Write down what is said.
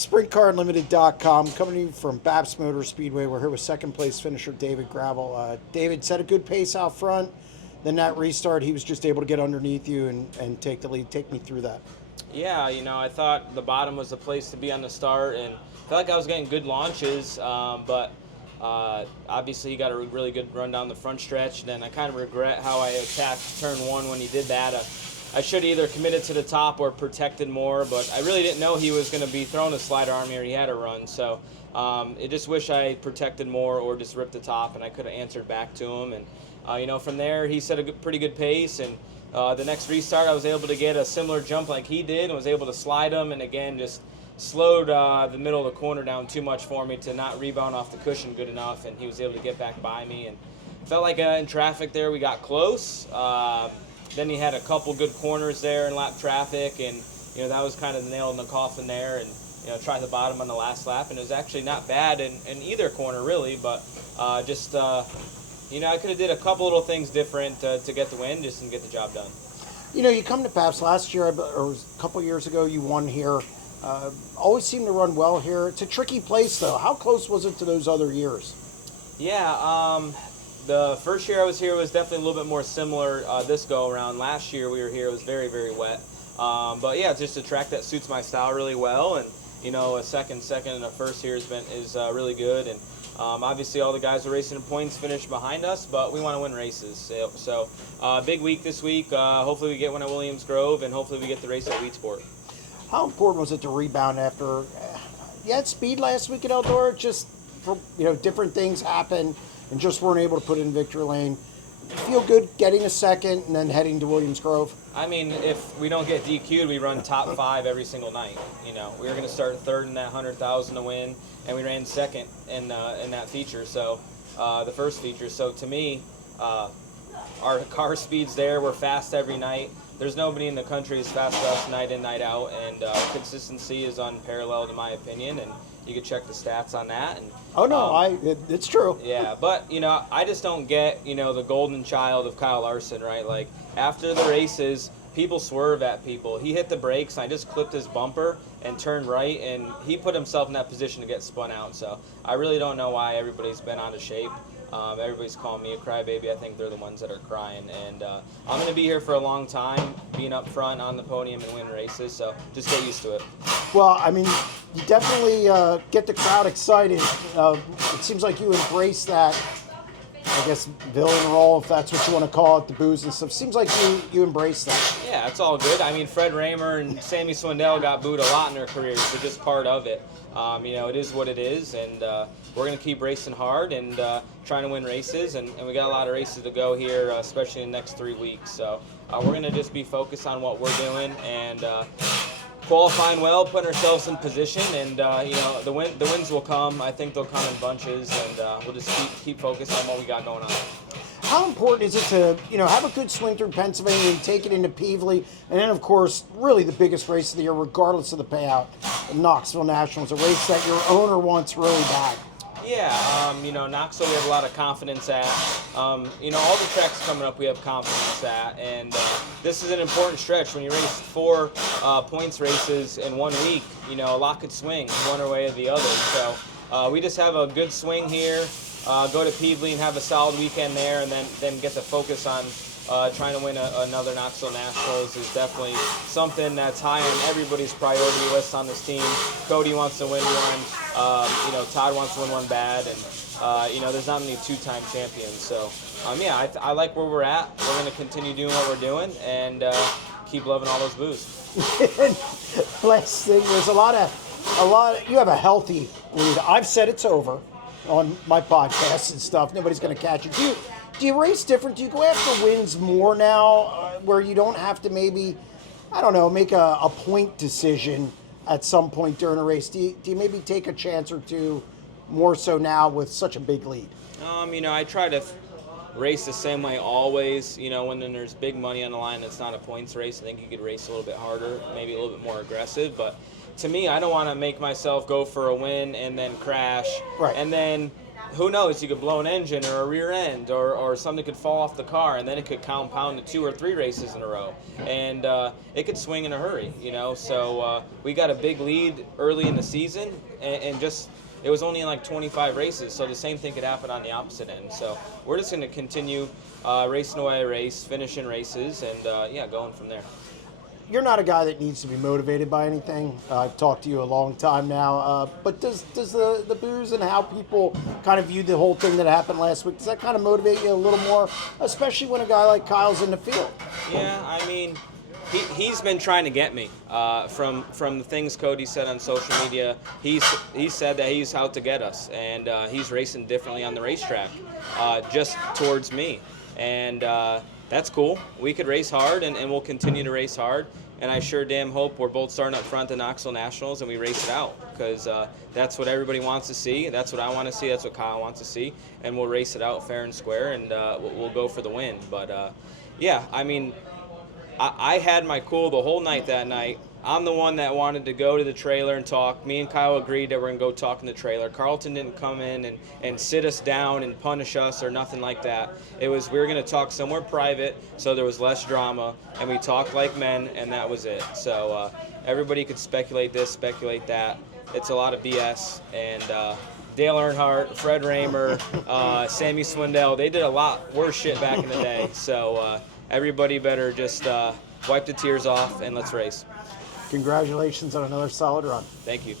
SprintCarUnlimited.com, coming to you from BAPS Motor Speedway. We're here with second place finisher David Gravel. David set a good pace out front. Then that restart, he was just able to get underneath you and take the lead. Take me through that. Yeah, I thought the bottom was the place to be on the start, and I felt like I was getting good launches, but obviously he got a really good run down the front stretch. Then I kind of regret how I attacked turn one when he did that. I should have either committed to the top or protected more, but I really didn't know he was going to be throwing a slider on me or he had a run. So I just wish I protected more or just ripped the top, and I could have answered back to him. And from there, he set a pretty good pace. And the next restart, I was able to get a similar jump like he did and was able to slide him. And again, just slowed the middle of the corner down too much for me to not rebound off the cushion good enough. And he was able to get back by me. And felt like in traffic there we got close. Then he had a couple good corners there in lap traffic, and that was kind of the nail in the coffin there. And tried the bottom on the last lap, and it was actually not bad in either corner really, but I could have did a couple little things different to get the win, just to get the job done. You come to BAPS last year, or it was a couple years ago, you won here. Always seem to run well here. It's a tricky place though. How close was it to those other years? Yeah, the first year I was here was definitely a little bit more similar this go-around. Last year we were here, it was very, very wet. But yeah, it's just a track that suits my style really well, and a second and a first here is really good. And obviously all the guys are racing in points finish behind us, but we want to win races. So big week this week. Hopefully we get one at Williams Grove, and hopefully we get the race at Wheatsport. How important was it to rebound after you had speed last week at Eldora? Just for different things happened and just weren't able to put it in victory lane. Feel good getting a second and then heading to Williams Grove? I mean, if we don't get DQ'd, we run top 5 every single night. We were going to start third in that 100,000 to win, and we ran second in that feature, so the first feature. So to me, our car speed's there. We're fast every night. There's nobody in the country as fast as us night in, night out, and consistency is unparalleled in my opinion, and you can check the stats on that. And oh no, it's true. Yeah, but I just don't get the golden child of Kyle Larson, right? Like after the races, people swerve at people. He hit the brakes, and I just clipped his bumper and turned right, and he put himself in that position to get spun out. So I really don't know why everybody's been out of shape. Everybody's calling me a crybaby. I think they're the ones that are crying. And I'm going to be here for a long time, being up front on the podium and win races, so just get used to it. Well, I mean, you definitely get the crowd excited. It seems like you embrace that, I guess, villain role, if that's what you want to call it, the booze and stuff. Seems like you embrace that. Yeah, it's all good. I mean, Fred Raymer and Sammy Swindell got booed a lot in their careers. They're just part of it. It is what it is, and we're going to keep racing hard and trying to win races, and we got a lot of races to go here, especially in the next 3 weeks. So we're going to just be focused on what we're doing and qualifying well, putting ourselves in position, and the wins will come. I think they'll come in bunches, and we'll just keep focused on what we got going on. How important is it to have a good swing through Pennsylvania and take it into Peevely, and then of course really the biggest race of the year, regardless of the payout, the Knoxville Nationals, a race that your owner wants really bad? Yeah, Knoxville we have a lot of confidence at. All the tracks coming up we have confidence at, and this is an important stretch. When you race 4 points races in 1 week, a lot could swing one way or the other. So we just have a good swing here, go to Peevely and have a solid weekend there, and then get the focus on trying to win another Knoxville Nationals is definitely something that's high on everybody's priority list on this team. Cody wants to win one. Todd wants to win one bad, and there's not many 2-time champions. So I like where we're at. We're going to continue doing what we're doing and keep loving all those boos. Last thing, there's a lot of you have a healthy lead. I've said it's over on my podcasts and stuff. Nobody's going to catch it. Do you race different? Do you go after wins more now, where you don't have to maybe, make a point decision at some point during a race? Do you maybe take a chance or two more so now with such a big lead? I try to race the same way always. When there's big money on the line, it's not a points race. I think you could race a little bit harder, maybe a little bit more aggressive. But to me, I don't want to make myself go for a win and then crash, right, and then who knows? You could blow an engine or a rear end, or something could fall off the car, and then it could compound to 2 or 3 races in a row, and it could swing in a hurry, you know. So we got a big lead early in the season, and just it was only in like 25 races, so the same thing could happen on the opposite end. So we're just going to continue racing away a race, finishing races, and yeah, going from there. You're not a guy that needs to be motivated by anything. I've talked to you a long time now. But does the booze and how people kind of viewed the whole thing that happened last week, does that kind of motivate you a little more, especially when a guy like Kyle's in the field? Yeah, I mean, he's been trying to get me from the things Cody said on social media. He said that he's out to get us, and he's racing differently on the racetrack, just towards me. And that's cool. We could race hard, and we'll continue to race hard. And I sure damn hope we're both starting up front at the Knoxville Nationals and we race it out, because that's what everybody wants to see. That's what I want to see. That's what Kyle wants to see. And we'll race it out fair and square, and we'll go for the win. But, yeah, I mean, I had my cool the whole night that night. I'm the one that wanted to go to the trailer and talk. Me and Kyle agreed that we're going to go talk in the trailer. Carlton didn't come in and sit us down and punish us or nothing like that. It was, we were going to talk somewhere private so there was less drama, and we talked like men, and that was it. So everybody could speculate this, speculate that. It's a lot of BS. And Dale Earnhardt, Fred Raymer, Sammy Swindell, they did a lot worse shit back in the day. So everybody better just wipe the tears off and let's race. Congratulations on another solid run. Thank you.